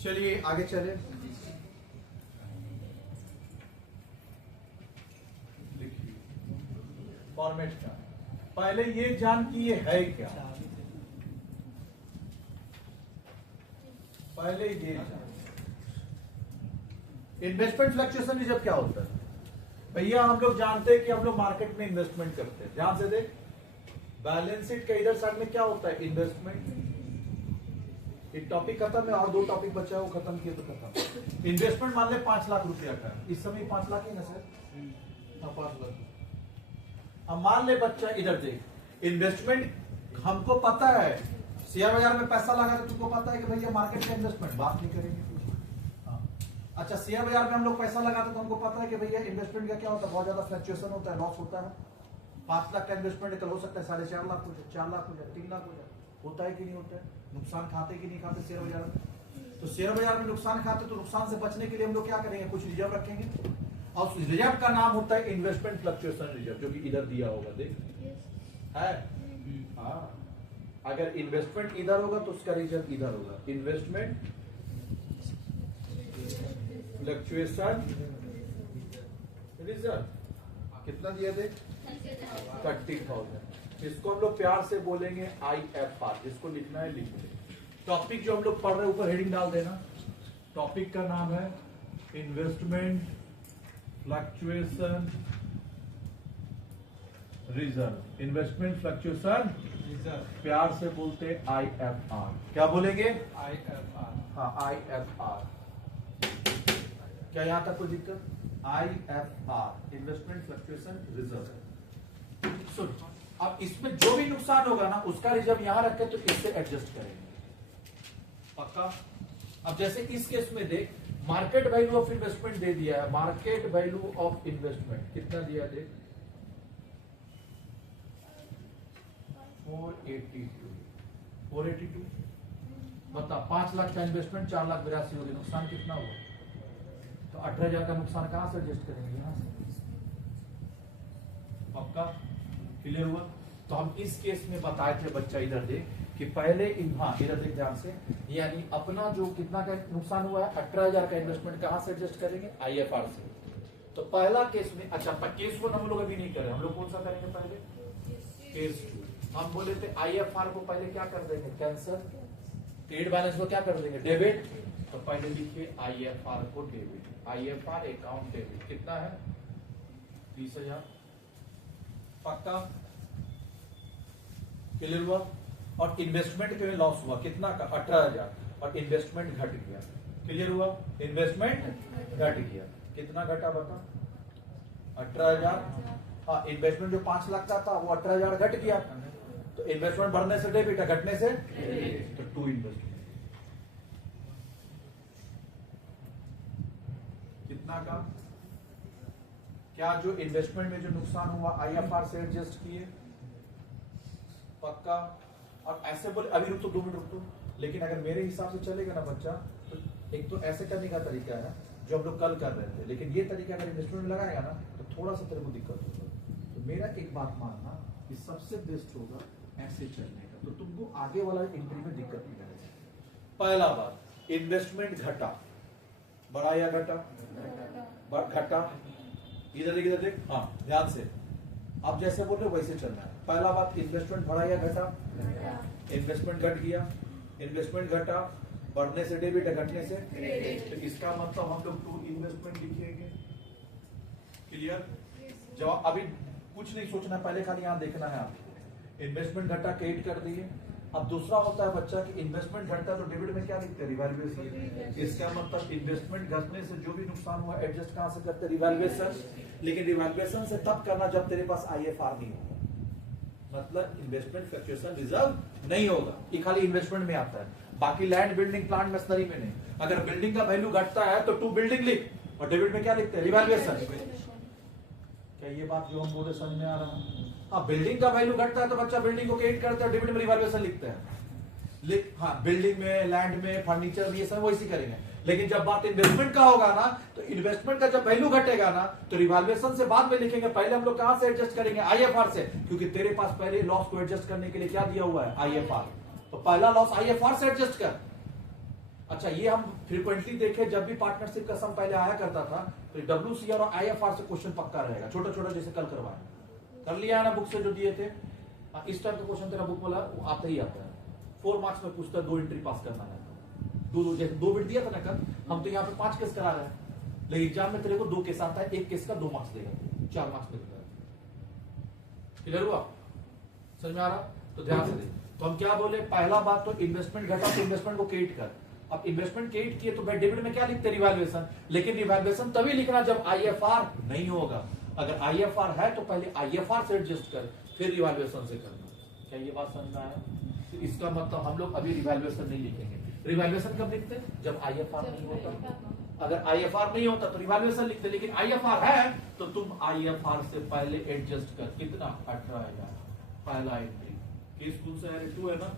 चलिए आगे चले। फॉर्मेट क्या, पहले ये जान कि ये है क्या, पहले ये जान इन्वेस्टमेंट फ्लक्चुएशन रिजर्व क्या होता है। भैया हम लोग जानते हैं कि हम लोग मार्केट में इन्वेस्टमेंट करते हैं। ध्यान से देख, बैलेंस शीट के इधर साइड में क्या होता है, इन्वेस्टमेंट। एक टॉपिक खत्म है और दो टॉपिक बचा है, वो खत्म किए तो खत्म। इन्वेस्टमेंट मान ले 5 लाख रुपया का, इस समय 5 लाख ही ना सर, 5 लाख। अब मान ले बच्चा इधर देख, इन्वेस्टमेंट हमको पता है, शेयर बाजार में पैसा लगा तो तुमको पता है कि भैया मार्केट में इन्वेस्टमेंट, बात नहीं करेंगे। अच्छा, शेयर बाजार में हम लोग पैसा लगाते तो हमको पता है कि भैया इन्वेस्टमेंट का क्या होता है, बहुत ज्यादा फ्लक्चुएशन होता है, लॉस होता है। 5 लाख का इन्वेस्टमेंट कल हो सकता है 4.5 लाख हो जाए, 4 लाख हो जाए, 3 लाख हो जाए, होता है कि नहीं होता है। नुकसान खाते कि नहीं खाते शेयर बाजार में। तो शेयर बाजार में नुकसान खाते तो नुकसान से बचने के लिए हम लोग क्या करेंगे, कुछ रिजर्व रखेंगे, और उस रिजर्व का नाम होता है इन्वेस्टमेंट फ्लक्चुएशन रिजर्व, जो कि इधर दिया होगा, देख है। हाँ, अगर इन्वेस्टमेंट इधर होगा तो उसका रिजर्व इधर होगा, इन्वेस्टमेंट फ्लक्चुएशन रिजर्व। कितना दिया थे, 30,000। इसको हम लोग प्यार से बोलेंगे IFR, जिसको लिखना है लिख ले। टॉपिक जो हम लोग पढ़ रहे हैं ऊपर हेडिंग डाल देना। टॉपिक का नाम है investment fluctuation reserve, investment fluctuation reserve, प्यार से बोलते हैं IFR। क्या बोलेंगे, IFR। हाँ, IFR। क्या यहां तक कोई दिक्कत, IFR इन्वेस्टमेंट फ्लक्चुएशन रिजर्व। सुन, अब इसमें जो भी नुकसान होगा ना, उसका रिजर्व यहां रखे तो इससे एडजस्ट करेंगे, पक्का। अब जैसे इस केस में देख, मार्केट वैल्यू ऑफ इन्वेस्टमेंट दे दिया है, मार्केट वैल्यू ऑफ इन्वेस्टमेंट कितना दिया, देख 482। बता, 5 लाख का इन्वेस्टमेंट 4,82,000 होगी, नुकसान कितना हुआ, तो 18,000 का नुकसान कहां से एडजस्ट करेंगे, यहां से, पक्का। क्लियर हुआ। तो हम इस केस में बताए थे बच्चा, इधर देख कि पहले हाँ इधर देख ध्यान से, यानी अपना जो कितना का नुकसान हुआ है 18,000 का इन्वेस्टमेंट कहां से एडजस्ट करेंगे, IFR से। तो पहला केस में, अच्छा केस 1 हम लोग अभी नहीं करें, हम लोग कौन सा करेंगे पहले, केस 2। हम बोले थे IFR को पहले क्या कर देंगे, कैंसिल, ट्रेड बैलेंस को क्या कर देंगे, डेबिट। तो पहले लिखिए IFR को डेबिट, IFR अकाउंट डेबिट, कितना है 20,000, पक्का। क्लियर हुआ। और इन्वेस्टमेंट के में लॉस हुआ कितना का, 18,000, और इन्वेस्टमेंट घट गया। क्लियर हुआ, इन्वेस्टमेंट घट गया, कितना घटा बता, 18,000। हाँ, इन्वेस्टमेंट जो 5 लाख का था वो 18,000 घट गया, तो इन्वेस्टमेंट बढ़ने से डेबिट है, घटने से तो 2 इन्वेस्टमेंट कितना का, क्या जो इन्वेस्टमेंट में जो नुकसान हुआ IFR से एडजस्ट किए, पक्का। और ऐसे बोले, अभी रुक तो 2 मिनट रुक तो, लेकिन अगर मेरे हिसाब से चलेगा ना बच्चा, तो एक तो ऐसे करने का तरीका है जो हम लोग कल कर रहे थे, लेकिन ये तरीका अगर इन्वेस्टमेंट में लगाएगा ना तो थोड़ा सा तेरे को दिक्कत होगा। तो मेरा एक बात मानना कि सबसे बेस्ट होगा ऐसे चलने का, तो तुमको आगे वाला एंट्री में दिक्कत नहीं करेगा। पहला बात, इन्वेस्टमेंट घटा, बढ़ा या घटा, घटा, इधर देख, हाँ ध्यान से, अब जैसे बोल रहे वैसे चलना है। पहला बात, इन्वेस्टमेंट बढ़ा या घटा, इन्वेस्टमेंट घट गया, इन्वेस्टमेंट घटा, बढ़ने से डेबिट है, घटने से, तो इसका मतलब हम लोग 2 इन्वेस्टमेंट लिखेंगे। क्लियर। जवाब अभी कुछ नहीं सोचना, पहले खाली यहां देखना है आपको। इन्वेस्टमेंट घटा, क्रेडिट कर दिए। अब दूसरा होता है बच्चा कि इन्वेस्टमेंट घटता है तो डेबिट में क्या लिखते हैं, रिवैल्यूएशन। इसका मतलब इन्वेस्टमेंट घटने से जो भी नुकसान हुआ एडजस्ट कहां से करते हैं, रिवैल्यूएशन। लेकिन रिवैल्यूएशन से तब करना जब तेरे पास IFR नहीं होगा, मतलब इन्वेस्टमेंट फ्लक्चुएशन रिजर्व नहीं होगा, ये खाली इन्वेस्टमेंट में आता है, बाकी लैंड, बिल्डिंग, प्लांट, मशीनरी में नहीं। अगर बिल्डिंग का वैल्यू घटता है तो 2 बिल्डिंग लिख, और डेबिट में क्या लिखते हैं, रिवैल्यूएशन। क्या ये बात जो हम बोले समझ में आ रहा है। हाँ, बिल्डिंग का वैल्यू घटता है तो बच्चा बिल्डिंग को क्रेडिट करता है, डेबिट में रिवैल्यूएशन लिखते हैं। हाँ, बिल्डिंग में, लैंड में, फर्नीचर, ये सब वैसे करेंगे। लेकिन जब बात इन्वेस्टमेंट का होगा ना, तो इन्वेस्टमेंट का जब वैल्यू घटेगा ना, तो रिवैल्यूएशन से बाद में लिखेंगे, पहले हम लोग कहां से एडजस्ट करेंगे, IFR से, क्योंकि तेरे पास पहले लॉस को एडजस्ट करने के लिए क्या दिया हुआ है, IFR। तो पहला लॉस IFR से एडजस्ट कर। अच्छा, ये हम फ्रीक्वेंटली देखे, जब भी पार्टनरशिप का सम पहले आया करता था तो WCR और IFR से क्वेश्चन पक्का रहेगा, छोटा छोटा, जैसे कल करवाया, कर लिया है ना बुक से जो दिए थे। इस टाइप का क्वेश्चन तेरा बुक वाला आता ही आता है, 4 मार्क्स में पूछता है, 2 एंट्री पास करना है, जैसे 2 बिट दिया था ना कल, हम तो यहाँ पे 5 केस करा रहे हैं, लेकिन एग्जाम में तेरे को 2 केस आता है, 1 केस का 2 मार्क्स देगा, 4 मार्क्स मिलता है। क्लियर हुआ, समझ में आ रहा? तो ध्यान से दे। तो हम क्या बोले, पहला बात तो इन्वेस्टमेंट घटा तो इन्वेस्टमेंट को क्रिएट कर। अब इन्वेस्टमेंट क्रिएट किए तो भाई डेबिट में क्या लिखते, रिवैल्यूएशन, लेकिन रिवैल्यूएशन तभी लिखना जब IFR नहीं होगा। अगर IFR है तो पहले IFR से एडजस्ट कर, फिर रिवैल्यूएशन से करना। क्या ये बात समझ में आया? तो इसका मतलब हम लोग अभी रिवैल्यूएशन नहीं लिखेंगे। रिवैल्यूएशन कब लिखते हैं, जब IFR नहीं होता। अगर IFR नहीं होता तो रिवैल्यूएशन लिखते, लेकिन IFR है तो तुम IFR से पहले एडजस्ट कर। कितना, 18,000 पहला एंट्री। केस 2 से 2 है ना,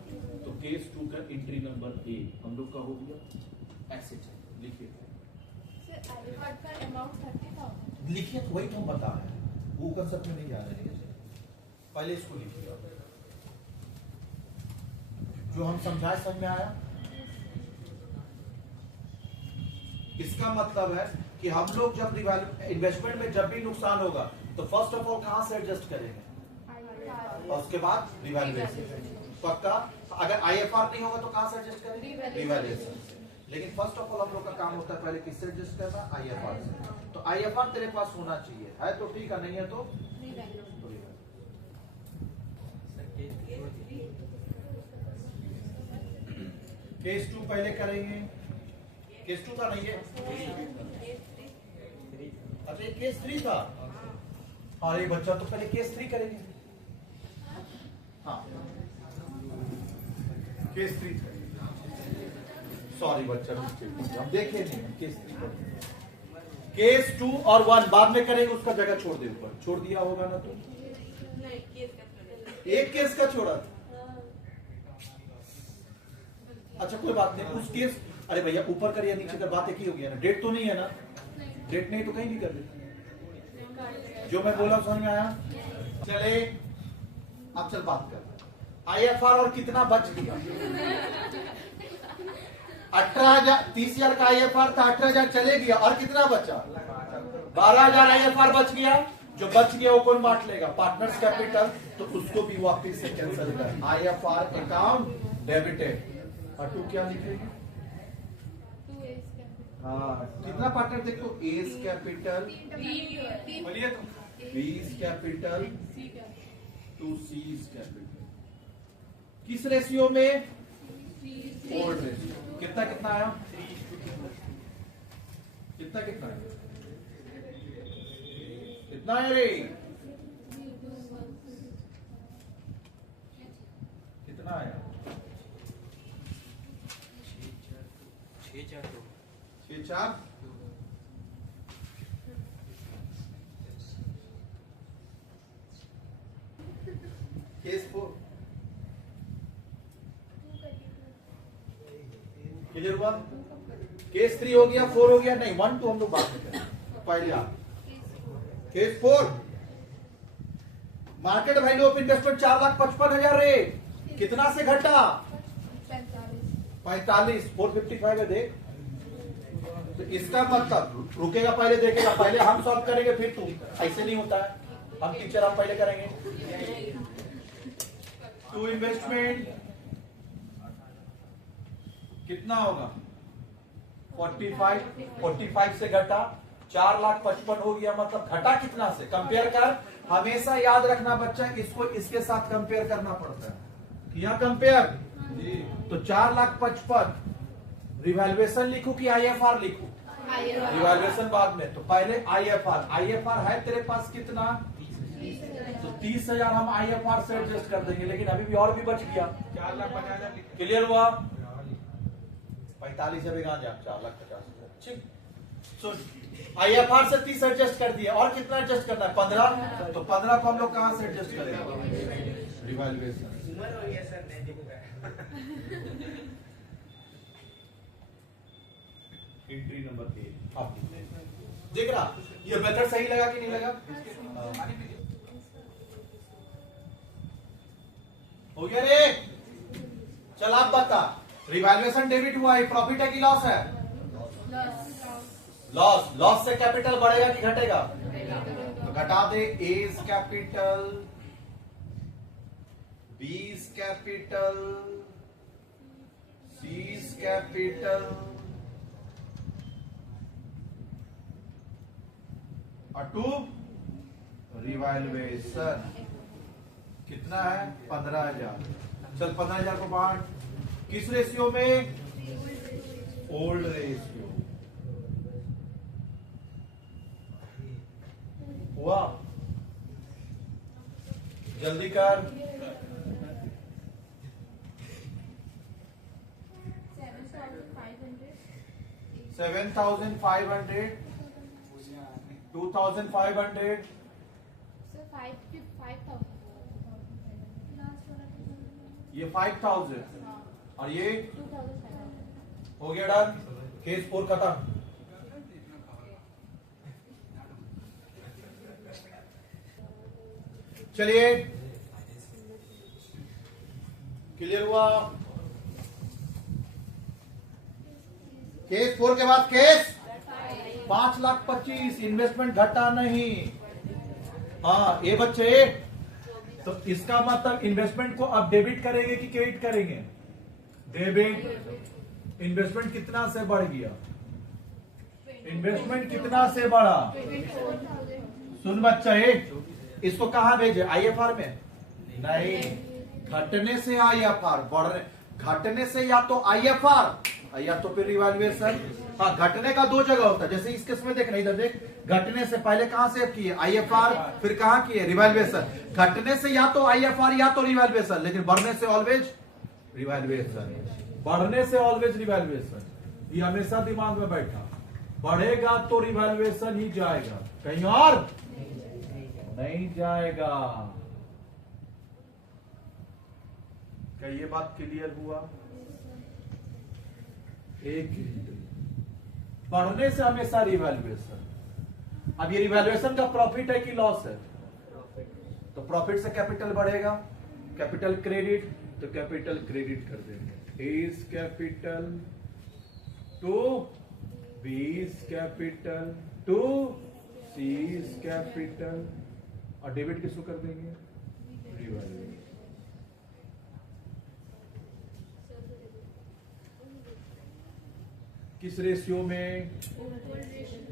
तो केस 2 का एंट्री नंबर A हम लोग का हो गया। ऐसे चलिए लिखिए, लिखिए, तो वही तो हम बता रहे हैं, वो कंसेप्ट में नहीं जा रहे हैं। पहले इसको लिखिए, जो हम समझाए समझ में आया। इसका मतलब है कि हम लोग जब इन्वेस्टमेंट में जब भी नुकसान होगा तो फर्स्ट ऑफ ऑल कहां से एडजस्ट करेंगे, और उसके बाद रिवैल्यूएशन। पक्का? अगर IFR नहीं होगा तो कहां से एडजस्ट करेंगे, रिवैल्यूएशन से। लेकिन फर्स्ट ऑफ ऑल हम लोग का काम होता है पहले किससे एडजस्ट करना, IFR से। तो IFR तेरे पास होना चाहिए, है तो ठीक है, नहीं है तो केस 2 पहले करेंगे। केस 2 था नहीं है, अच्छा ये केस 3 था। अरे बच्चा, तो पहले केस 3 करेंगे। हाँ, केस 3 था, सॉरी बच्चा, हम देखे नहीं, केस 3 करेंगे। केस 2 और 1 बाद में करेंगे, उसका जगह छोड़ दे, ऊपर छोड़ दिया होगा ना, तो एक केस का छोड़ा था। अच्छा कोई बात नहीं, उस केस, अरे भैया ऊपर कर या नीचे कर, बात एक ही हो गया ना, डेट तो नहीं है ना, डेट नहीं तो कहीं भी कर दे। जो मैं बोला समझ में आया? चले अब चल बात कर IFR और कितना बच गया। 18,000, 30,000 का IFR था, 18,000 चले गया, और कितना बचा, 12,000 IFR बच गया। जो बच गया वो कौन बांट लेगा, पार्टनर्स कैपिटल, तो उसको भी वापस से कैंसिल कर। IFR अकाउंट डेबिटेड, और 2 क्या लिखेंगे, हाँ कितना पार्टनर देखो, A's capital, B's capital, 2 C's capital. किस रेशियो में, 4 रेशियो। कितना कितना आया, कितना कितना है, कितना है रे, कितना आया, 6-4 केस 4 क्लियर हुआ। केस 3 हो गया, 4 हो गया, नहीं 1 2 हम लोग बात में करें। पहले आप case 4, market value of investment 4,55,000 रे, कितना से घटा, 45, 455 है देख। तो इसका मतलब रुकेगा, पहले देखेगा, पहले हम सॉल्व करेंगे फिर तू, ऐसे नहीं होता है, हम टीचर हम पहले करेंगे। टू इन्वेस्टमेंट कितना होगा, 45 से घटा 4,55,000 हो गया, मतलब घटा कितना से, कंपेयर कर। हमेशा याद रखना बच्चा, इसको इसके साथ कंपेयर करना पड़ता है, किया कंपेयर, तो 4,55,000 रिवैल्यूएशन लिखूं कि IFR लिखूं, रिवैल्यूएशन बाद में, तो पहले IFR है तेरे पास कितना, तो 30,000 हम IFR से एडजस्ट कर देंगे, लेकिन अभी भी और भी बच गया, 4,50,000। क्लियर हुआ, 45 अभी कहां जा, 4,50,000। ठीक, सो IFR से 30 एडजस्ट कर दिया, और कितना एडजस्ट करना है, 15, तो 15 को हम लोग कहां से एडजस्ट करेंगे, रिवैल्यूएशन। एंट्री नंबर 8 आप देख रहा, ये मेथड सही लगा कि नहीं लगा, हो गया रे। चल आप बता, रिवैल्यूएशन डेबिट हुआ, ये प्रॉफिट है कि लॉस है? लॉस। लॉस से कैपिटल बढ़ेगा कि घटेगा? तो घटा दे, A is capital, B is capital, C is capital और टू रिवैल्यूएशन कितना है? 15,000। चल 15,000 को बांट, किस रेशियो में? Old ratio. हुआ? जल्दी कर। 7,500, 2,500, ये 5,000 और ये हो गया डन। केस 4 खत्म। चलिए, क्लियर हुआ? केस 4 के बाद केस 5,25,000, इन्वेस्टमेंट घटा नहीं। हाँ ये बच्चे, तो इसका मतलब इन्वेस्टमेंट को अब डेबिट करेंगे कि क्रेडिट करेंगे? डेबिट। इन्वेस्टमेंट कितना से बढ़ गया? इन्वेस्टमेंट कितना से बढ़ा? सुन बच्चा, इसको कहां भेजे? आईएफआर में? नहीं, घटने से आईएफआर, बढ़ने घटने से या तो आईएफआर या तो फिर रिवैल्यूएशन। हाँ, घटने का 2 जगह होता है। जैसे इस केस में देखना, इधर देख, घटने से पहले कहां से किए? आईएफआर, फिर कहां किए? रिवैल्यूएशन। घटने से या तो आईएफआर या तो रिवैल्यूएशन, लेकिन बढ़ने से ऑलवेज रिवैल्यूएशन। बढ़ने से ऑलवेज रिवैल्यूएशन, ये हमेशा दिमाग में बैठा। बढ़ेगा तो रिवैल्यूएशन ही जाएगा, कहीं और नहीं जाएगा। क्या ये बात क्लियर हुआ? एक बढ़ने से हमेशा रिवैल्यूएशन। अब ये रिवैल्यूएशन का प्रॉफिट है कि लॉस है? तो प्रॉफिट से कैपिटल बढ़ेगा, कैपिटल क्रेडिट, तो कैपिटल क्रेडिट कर देंगे। A is capital to B is capital to C is capital और डेबिट किसको कर देंगे? रिवैल्यूएशन। किस रेशियो में?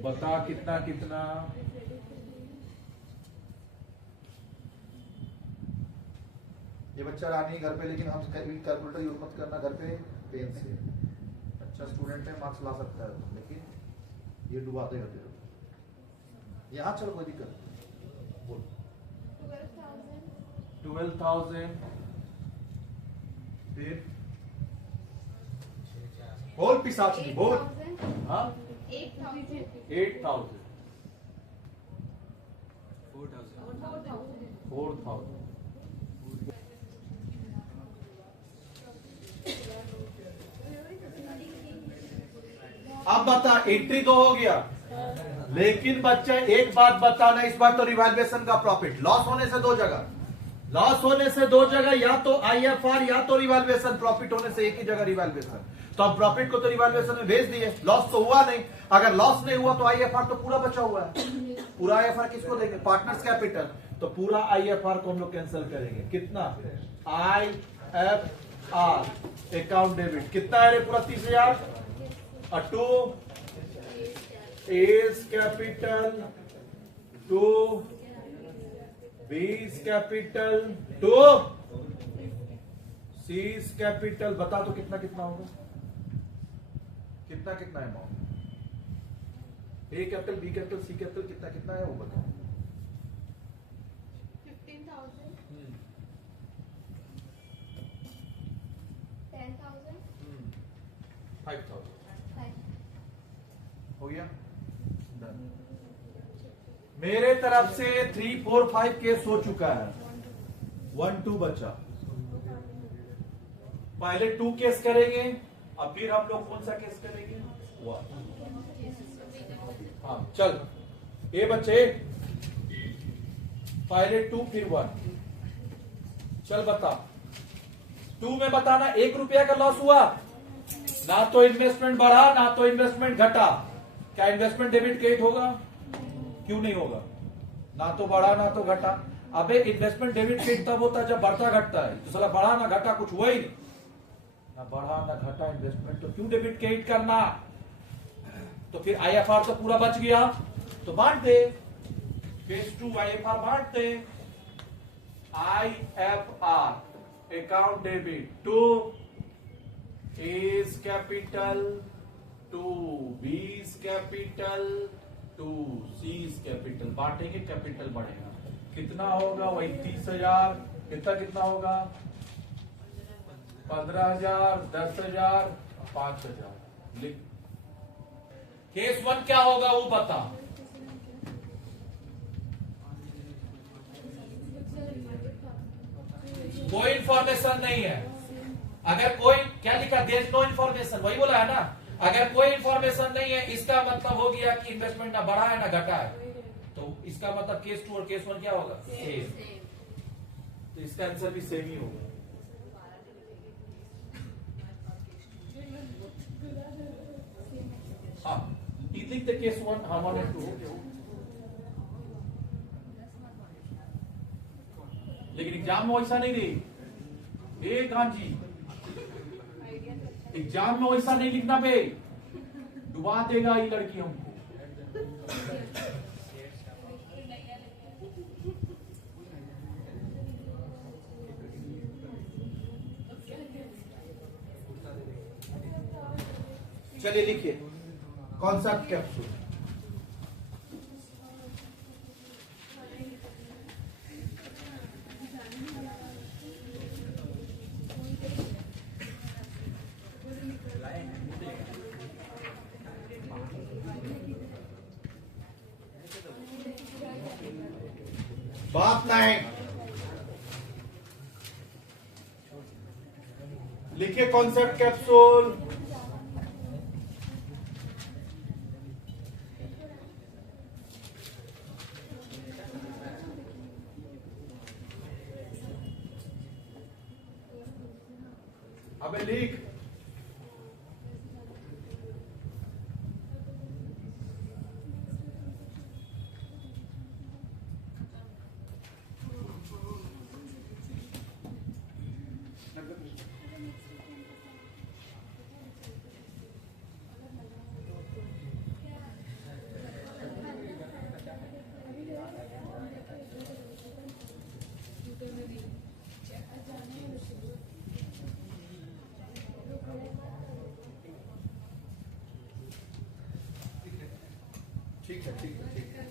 बता, कितना कितना? ये बच्चा रानी घर पे, लेकिन हम कैलकुलेटर यूज मत करना घर पे, पेन से। अच्छा स्टूडेंट है, मार्क्स ला सकता है, लेकिन ये डुबा देगा तेरे। यहाँ चलो, कोई दिक्कत नहीं। बोल। 12,000 फिर बोल पिसाची, बोल। हाँ, 8,000 4,000। अब बता, एंट्री तो हो गया, लेकिन बच्चे एक बात बताना, इस बार तो रिवैल्यूएशन का प्रॉफिट लॉस होने से 2 जगह, लॉस होने से 2 जगह, या तो आईएफआर या तो रिवैल्यूएशन। प्रॉफिट होने से एक ही जगह रिवैल्यूएशन। तो अब प्रॉफिट को तो रिवैल्यूएशन में भेज दिए, लॉस तो हुआ नहीं। अगर लॉस नहीं हुआ तो आईएफआर तो पूरा बचा हुआ है। पूरा आईएफआर किसको देंगे? Partners capital. तो पूरा आईएफआर को हम लोग कैंसिल करेंगे। कितना? आईएफआर अकाउंट डेबिट कितना है रे? पूरा 30,000 और to A's capital to B's capital to C's capital. बता तो कितना कितना होगा? कितना कितना amount? A capital, B capital, C capital, कितना कितना है वो बताओ। 15,000, 10,000, 5,000 हो गया। Done. मेरे तरफ से 3, 4, 5 केस हो चुका है। 1, 2 बचा। पहले 2 केस करेंगे, अब फिर हम लोग कौन सा केस करेंगे? 1। हाँ चल, ए बच्चे, पहले 2 फिर 1। चल बता, 2 में बताना 1 रुपया का लॉस हुआ, ना तो इन्वेस्टमेंट बढ़ा ना तो इन्वेस्टमेंट घटा, क्या इन्वेस्टमेंट डेबिट क्रेडिट होगा? क्यों नहीं होगा? ना तो बढ़ा ना तो घटा। अबे इन्वेस्टमेंट डेबिट क्रेडिट तब होता है जब बढ़ता घटता है, तो साला बढ़ा ना घटा कुछ हुआ ही नहीं, ना बढ़ा ना घटा इन्वेस्टमेंट, तो क्यों डेबिट क्रेडिट करना? तो फिर आईएफआर तो पूरा बच गया, तो बांट दे, फेज 2 आईएफआर बांट दे। IFR account debit to A's capital to B's capital to C's capital, बांटेंगे कैपिटल बढ़ेगा, कितना होगा? वही 30,000, कितना होगा? 15,000, 10,000, 5,000। लिख। केस 1 क्या होगा वो बता। कोई इंफॉर्मेशन नहीं है, अगर कोई, क्या लिखा? देयर इज नो इंफॉर्मेशन, वही बोला है ना। अगर कोई इंफॉर्मेशन नहीं है, इसका मतलब हो गया कि इन्वेस्टमेंट ना बढ़ा है ना घटा है, तो इसका मतलब केस 2 और केस 1 क्या होगा? सेम। तो इसका आंसर भी सेम ही होगा। हाँ, लिख दे केस 1, हाँ 1 और 2। लेकिन एग्जाम में वैसा नहीं रे, ए गांधी, एग्जाम में वैसा नहीं लिखना बे, डुबा देगा ये लड़की हमको। चलिए लिखिए कॉन्सेप्ट कैप्सूल। बात नहीं, लिखिए कॉन्सेप्ट कैप्सूल। अबे लिख। ठीक है, ठीक है, ठीक है,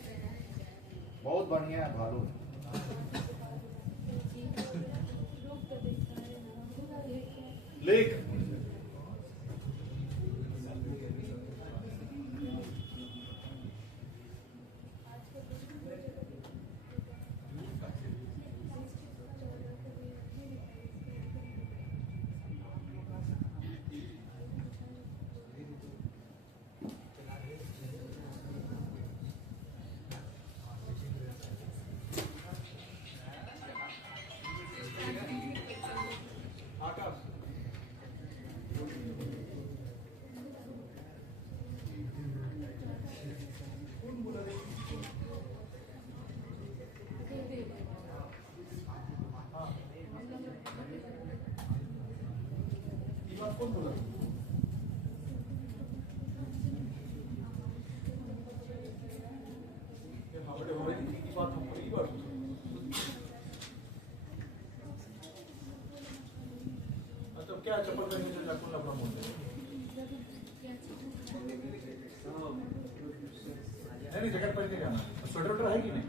बहुत बढ़िया है भालू। लिख। कौन बोला? बात हम बड़ी बात। तो क्या चप्पल पहन के जाकुल अपना बोल रहे नहीं, जैकेट पहन के जाना, स्वेटर है कि नहीं?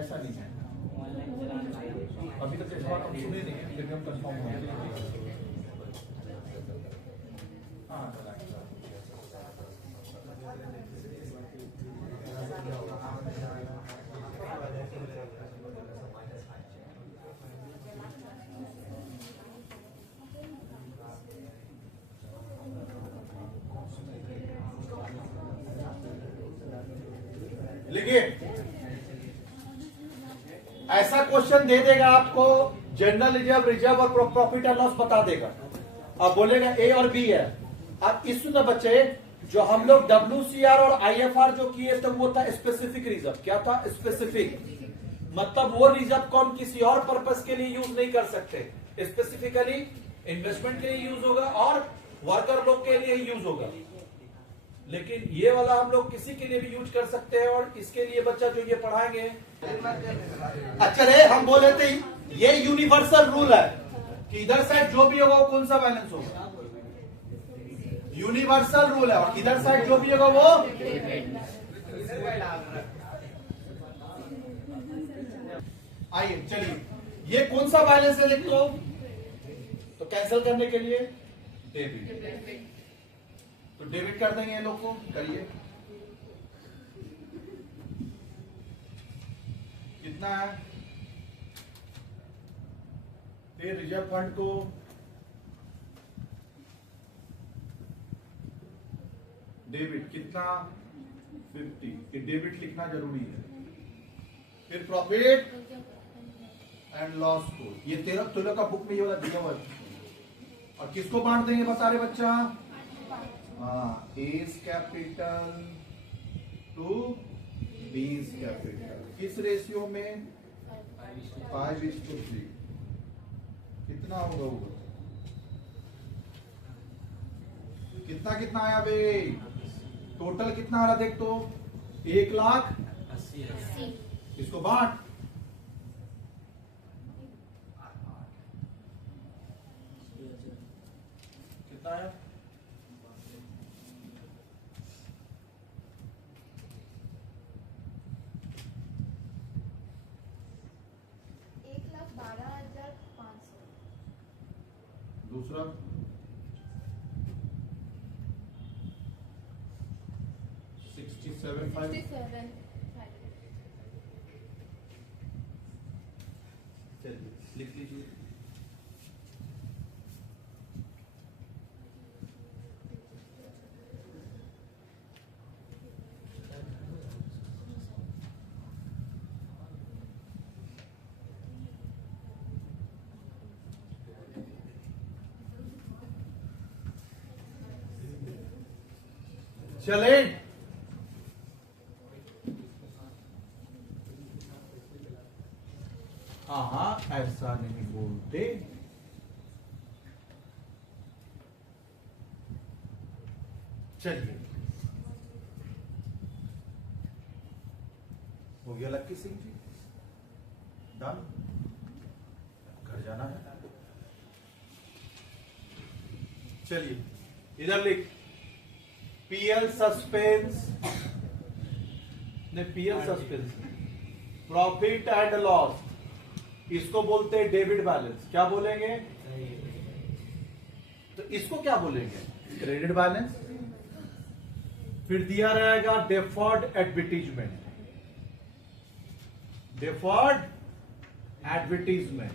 ऐसा नहीं है, अभी तक इस बात हम सुने नहीं है, लेकिन हम कंफर्म हो गए। हाँ, लिखिए ऐसा क्वेश्चन दे देगा आपको, जनरल रिजर्व, रिजर्व और प्रॉफिट एंड लॉस बता देगा, अब बोलेगा ए और बी है। अब इसमें बच्चे जो हम लोग WCR और IFR जो किए थे वो था स्पेसिफिक रिजर्व। क्या था? स्पेसिफिक, मतलब वो रिजर्व को हम किसी और पर्पस के लिए यूज नहीं कर सकते, स्पेसिफिकली इन्वेस्टमेंट के लिए यूज होगा और वर्कर लोग के लिए ही यूज होगा। लेकिन ये वाला हम लोग किसी के लिए भी यूज कर सकते हैं, और इसके लिए बच्चा जो ये पढ़ाएंगे। अच्छा रे, हम बोले थे ये यूनिवर्सल रूल है कि इधर साइड जो भी होगा वो कौन सा बैलेंस होगा, यूनिवर्सल रूल है, और इधर साइड जो भी होगा वो। आइए चलिए, ये कौन सा बैलेंस है लिख लो, तो कैंसिल करने के लिए डेबिट, तो डेबिट कर देंगे ये लोग को, करिए। कितना है? फिर रिजर्व फंड को डेबिट कितना? 50, ये डेबिट लिखना जरूरी है। फिर प्रॉफिट एंड लॉस को, ये 13 का बुक में ये वाला दिया हुआ है। और किसको बांट देंगे बता रहे बच्चा? A's capital to B's capital, किस रेशियो में? 5:3। कितना होगा वो? कितना कितना आया बे? टोटल कितना आ रहा देख तो, 1,80,000। इसको बांट, कितना आया? 1,12,500। दूसरा 67,500। चलिए लिख लीजिए। चले, हाँ ऐसा नहीं बोलते। चलिए, हो गया लक्की सिंह जी, डन, घर जाना है। चलिए इधर लिख, PL सस्पेंस ने, PL suspense, profit and loss, इसको बोलते हैं डेबिट बैलेंस। क्या बोलेंगे? तो इसको क्या बोलेंगे? Credit balance. फिर दिया रहेगा डेफर्ड एडवर्टीजमेंट, डेफर्ड एडवर्टीजमेंट,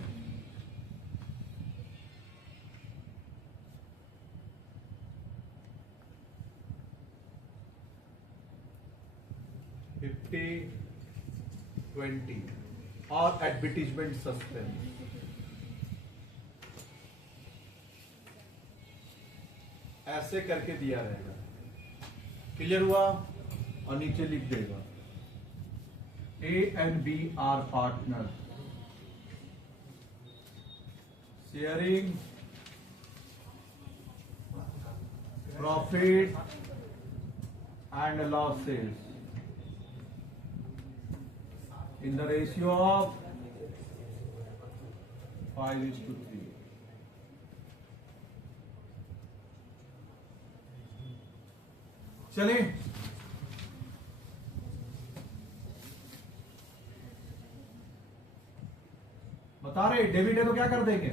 $50-20 और एडवर्टीजमेंट सस्पेंस। ऐसे करके दिया रहेगा, क्लियर हुआ? और नीचे लिख देगा A and B are partners sharing profit and losses in the ratio of 5:3. चलिए बता रहे, डेबिट है तो क्या कर देंगे?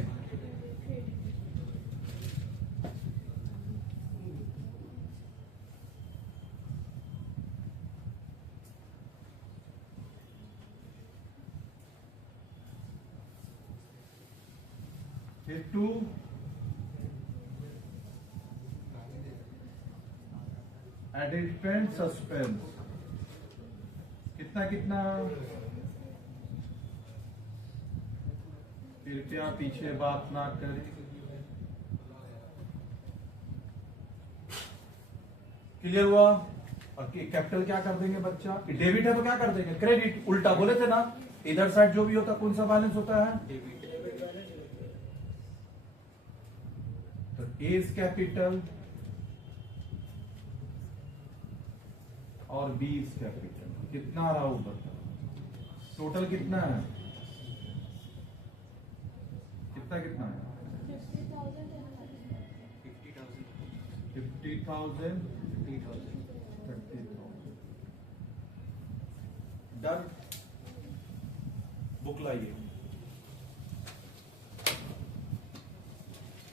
टू एडवर्टाइजमेंट सस्पेंस, कितना कितना? कृपया पीछे बात ना करें। क्लियर हुआ? और कैपिटल क्या कर देंगे बच्चा? डेबिट है तो क्या कर देंगे? क्रेडिट। उल्टा बोले थे ना, इधर साइड जो भी होता कौन सा बैलेंस होता है? तो ए इज कैपिटल और बी इज कैपिटल। कितना आ रहा ऊपर? टोटल कितना है? कितना कितना है? 50,000 30,000। डन। बुक लाइए,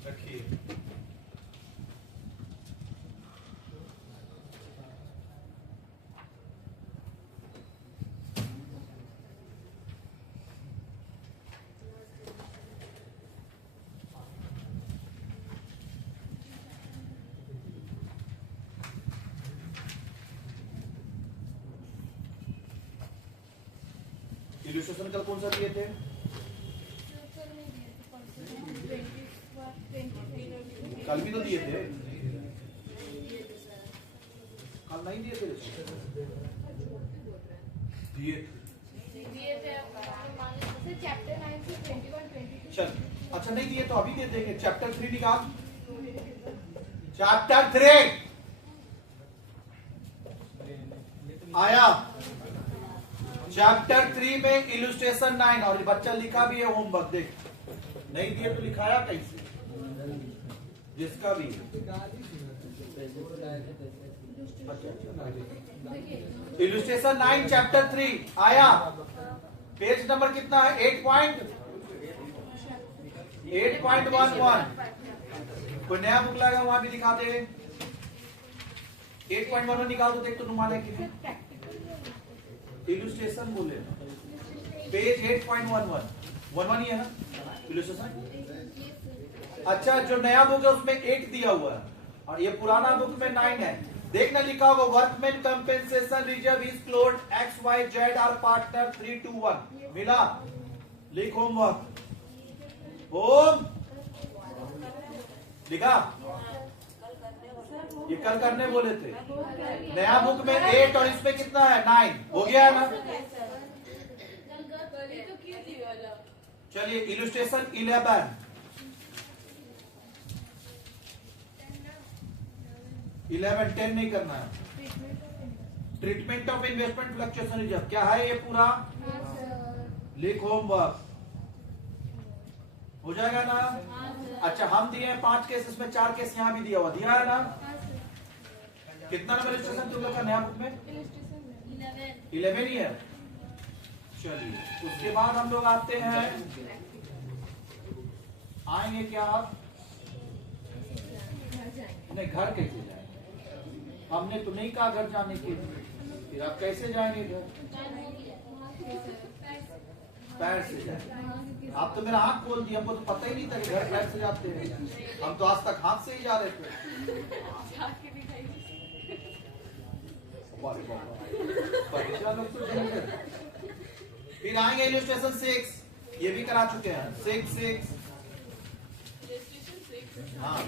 रखिए। इलस्ट्रेशन कल कौन सा दिए थे? कल भी तो दिए थे। कल नहीं दिए थे? दिए चैप्टर 9 से 21-22। चल, अच्छा नहीं दिए तो अभी दे देंगे। चैप्टर 3 निकाल। चैप्टर 3 आया। चैप्टर 3 में इलस्ट्रेशन 9 और बच्चा लिखा भी है होमवर्क। देख, नहीं दिए तो लिखाया कैसे? जिसका भी इलस्ट्रेशन 9 चैप्टर 3 आया। पेज नंबर कितना है? 8.11। कोई नया बुक लाएगा वहां भी दिखा दे। 8.11 निकाल दो, देख तो नुमान है कि नहीं। इलस्ट्रेशन बोले पेज 8.11 11 ही है ना इलस्ट्रेशन। अच्छा, जो नया बुक है उसमें 8 दिया हुआ है और ये पुराना बुक में 9 है। देखना लिखा होगा workman compensation reserve is closed XYZ are partner 3 to 1। मिला? लिख होमवर्क। होम लिखा? ये कल करने बोले थे। नया बुक में 8 और इसमें कितना है? 9 हो गया है ना? चलिए इलस्ट्रेशन 11 10 नहीं करना है। Treatment of investment fluctuation reserve क्या है ये पूरा? लिख होमवर्क। हो जाएगा ना? अच्छा, हम दिए हैं 5 केस, इसमें 4 केस यहाँ भी दिया हुआ। दिया है ना? कितना नंबर इलस्ट्रेशन तुम लोग का नया बुक में? 11 ही है। चलिए उसके बाद हम लोग आते हैं, आएंगे क्या आप? नहीं, घर कैसे जाएंगे? हमने तो नहीं कहा घर जाने के लिए, फिर आप कैसे जाएंगे घर? पैर से जाएंगे। आप तो मेरा हाथ खोल दिया, हमको तो पता ही नहीं था कि घर पैर से जाते हैं। हम तो आज तक हाथ से ही जा रहे थे। फिर आएंगे इलस्ट्रेशन 6, ये भी करा चुके हैं। 6 हाँ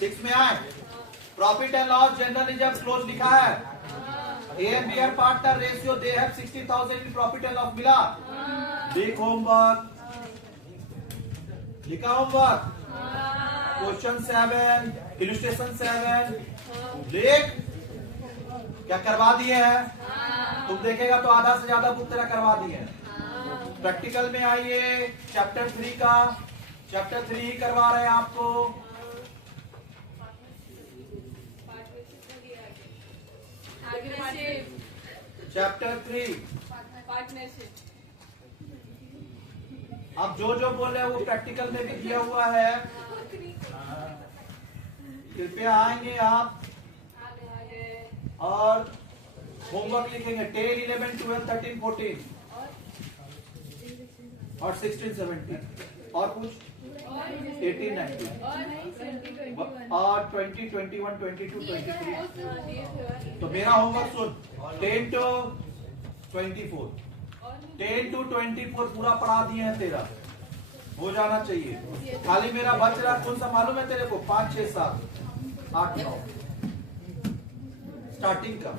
6 में आए। Profit and loss general reserve close लिखा है। A and B are partner ratio, they have 60,000 in profit and loss. मिला? लिख होमवर्क। लिखा होमवर्क? क्वेश्चन 7 इलस्ट्रेशन 7 लिख। क्या करवा दिए हैं? तुम देखेगा तो आधा से ज्यादा बुक तेरा करवा दिए हैं। प्रैक्टिकल में आइए चैप्टर 3 का। चैप्टर 3 ही करवा रहे हैं आपको। चैप्टर 3 अब जो बोल रहे हैं वो प्रैक्टिकल में भी दिया हुआ है। कृपया आएंगे आप और होमवर्क लिखेंगे। 10, 11, 12, 13, 14 और 16, 17 और कुछ 18, 19 और 20, 21, 22, 23। तो मेरा होमवर्क सुन, 10 to 24 10 to 24 पूरा पढ़ा दिए हैं तेरा। हो जाना चाहिए। खाली मेरा बच रहा कौन सा मालूम है तेरे को? 5, 6, 7, 8, 9 स्टार्टिंग का,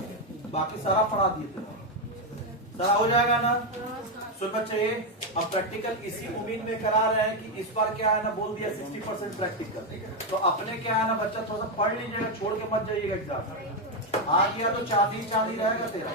बाकी सारा पढ़ा दिए थे। सारा हो जाएगा ना? सुन बच्चे, अब प्रैक्टिकल इसी उम्मीद में करा रहे हैं कि इस बार क्या है ना, बोल दिया 60% प्रैक्टिकल, तो अपने क्या है ना बच्चा थोड़ा सा पढ़ लीजिएगा, छोड़ के मत जाइएगा एग्जाम। आ गया तो चांदी चांदी रहेगा तेरा।